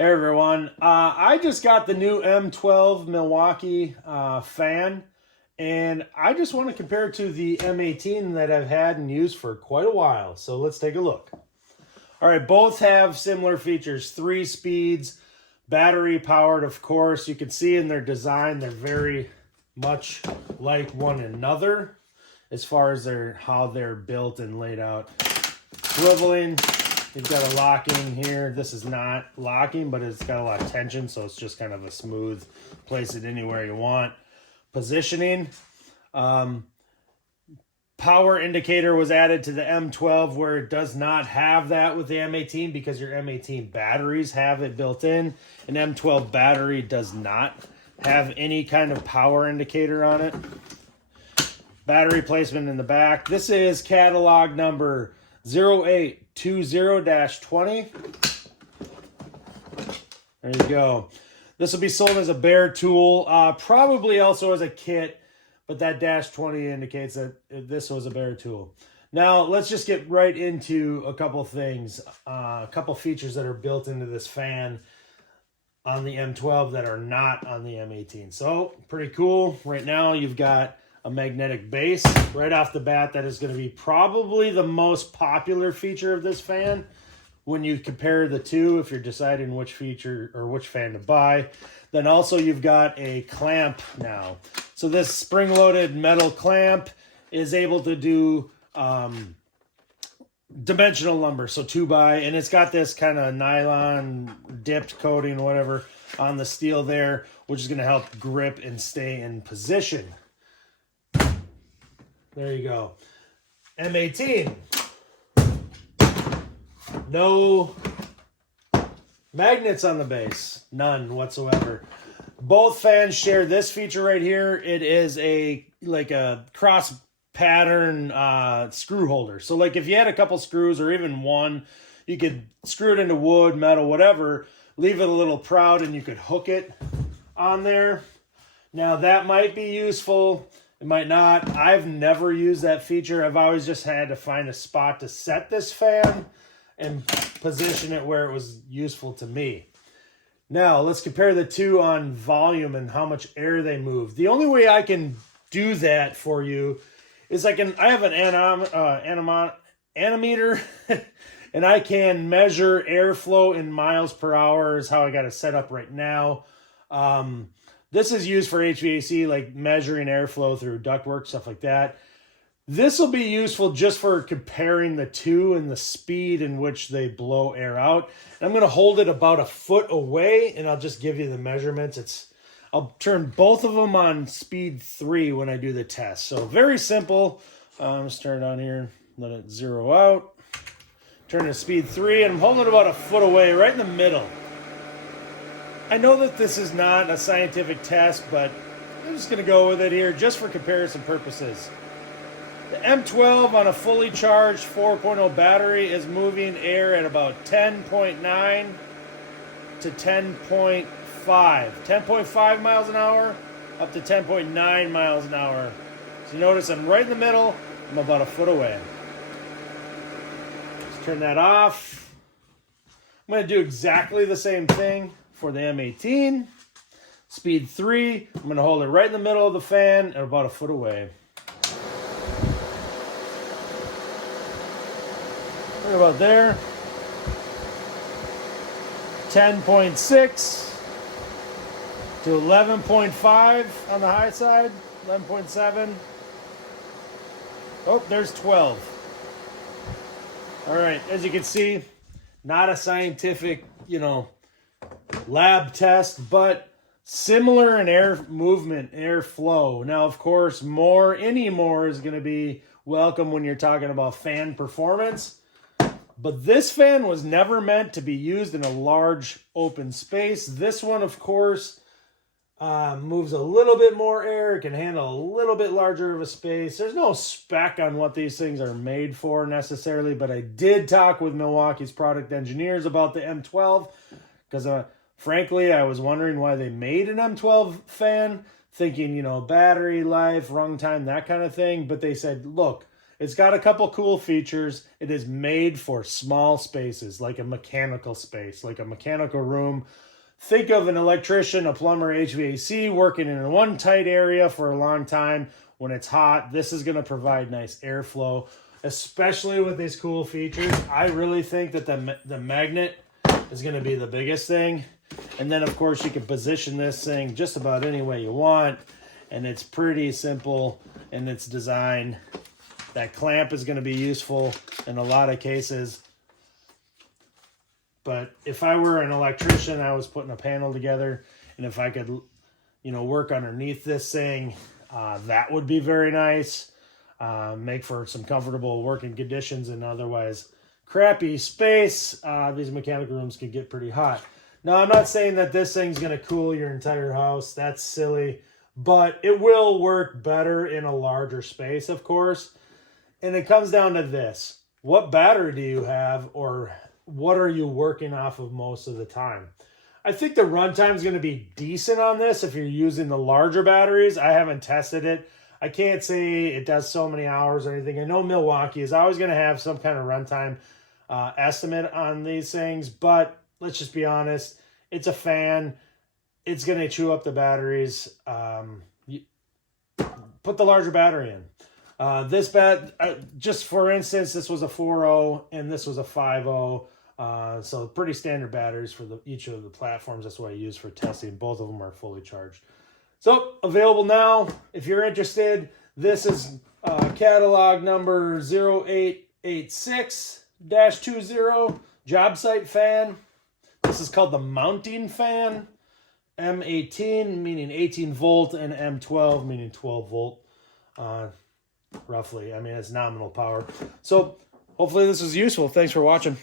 Hey everyone, I just got the new M12 Milwaukee fan, and I just want to compare it to the M18 that I've had and used for quite a while. So let's take a look. All right, both have similar features, 3 speeds, battery powered, of course. You can see in their design, they're very much like one another as far as how they're built and laid out. Swiveling. You've got a locking here. This is not locking, but it's got a lot of tension, so it's just kind of a smooth, place it anywhere you want. Positioning. Power indicator was added to the M12 where it does not have that with the M18 because your M18 batteries have it built in. An M12 battery does not have any kind of power indicator on it. Battery placement in the back. This is catalog number 0820-20. There you go. This will be sold as a bare tool, probably also as a kit, but that -20 indicates that this was a bare tool. Now, let's just get right into a couple things, a couple features that are built into this fan on the M12 that are not on the M18. So, pretty cool. Right now, you've got a magnetic base right off the bat. That is going to be probably the most popular feature of this fan when you compare the two, if you're deciding which feature or which fan to buy. Then also you've got a clamp now. So this spring-loaded metal clamp is able to do dimensional lumber, so 2x, and it's got this kind of nylon dipped coating, whatever, on the steel there, which is going to help grip and stay in position. There you go. M18. No magnets on the base. None whatsoever. Both fans share this feature right here. It is like a cross pattern screw holder. So like if you had a couple screws or even one, you could screw it into wood, metal, whatever, leave it a little proud, and you could hook it on there. Now that might be useful. It might not. I've never used that feature. I've always just had to find a spot to set this fan and position it where it was useful to me. Now, let's compare the two on volume and how much air they move. The only way I can do that for you is I have an anemometer and I can measure airflow in miles per hour is how I got it set up right now. This is used for HVAC, like measuring airflow through ductwork, stuff like that. This will be useful just for comparing the two and the speed in which they blow air out. And I'm going to hold it about a foot away, and I'll just give you the measurements. I'll turn both of them on speed 3 when I do the test. So very simple. Just turn it on here, let it zero out. Turn to speed 3, and I'm holding it about a foot away, right in the middle. I know that this is not a scientific test, but I'm just going to go with it here just for comparison purposes. The M12 on a fully charged 4.0 battery is moving air at about 10.9 to 10.5. 10.5 miles an hour up to 10.9 miles an hour. So you notice I'm right in the middle. I'm about a foot away. Let's turn that off. I'm going to do exactly the same thing for the M18. Speed 3. I'm going to hold it right in the middle of the fan and about a foot away. Right about there. 10.6 to 11.5 on the high side. 11.7. Oh, there's 12. All right, as you can see, not a scientific, lab test, but similar in air movement, air flow. Now, of course, any more is going to be welcome when you're talking about fan performance. But this fan was never meant to be used in a large open space. This one, of course, moves a little bit more air. It can handle a little bit larger of a space. There's no spec on what these things are made for necessarily, but I did talk with Milwaukee's product engineers about the M12 because, frankly, I was wondering why they made an M12 fan, thinking, battery life, run time, that kind of thing. But they said, look, It's got a couple cool features. It is made for small spaces, like a mechanical space, like a mechanical room. Think of an electrician, a plumber, HVAC working in one tight area for a long time. When it's hot, this is going to provide nice airflow, especially with these cool features. I really think that the magnet is going to be the biggest thing. And then, of course, you can position this thing just about any way you want. And it's pretty simple in its design. That clamp is going to be useful in a lot of cases. But if I were an electrician, I was putting a panel together, and if I could, work underneath this thing, that would be very nice. Make for some comfortable working conditions and otherwise crappy space. These mechanical rooms can get pretty hot. Now, I'm not saying that this thing's going to cool your entire house. That's silly. But it will work better in a larger space, of course. And it comes down to this. What battery do you have, or what are you working off of most of the time? I think the runtime is going to be decent on this if you're using the larger batteries. I haven't tested it. I can't say it does so many hours or anything. I know Milwaukee is always going to have some kind of runtime estimate on these things, but let's just be honest. It's a fan. It's going to chew up the batteries. Put the larger battery in. Just for instance, this was a 4.0 and this was a 5.0. So pretty standard batteries for each of the platforms. That's what I use for testing. Both of them are fully charged. So available now. If you're interested, this is catalog number 0886-20 job site fan. This is called the mounting fan. M18 meaning 18 volt and M12 meaning 12 volt. Roughly. I mean, it's nominal power. So hopefully this is useful. Thanks for watching.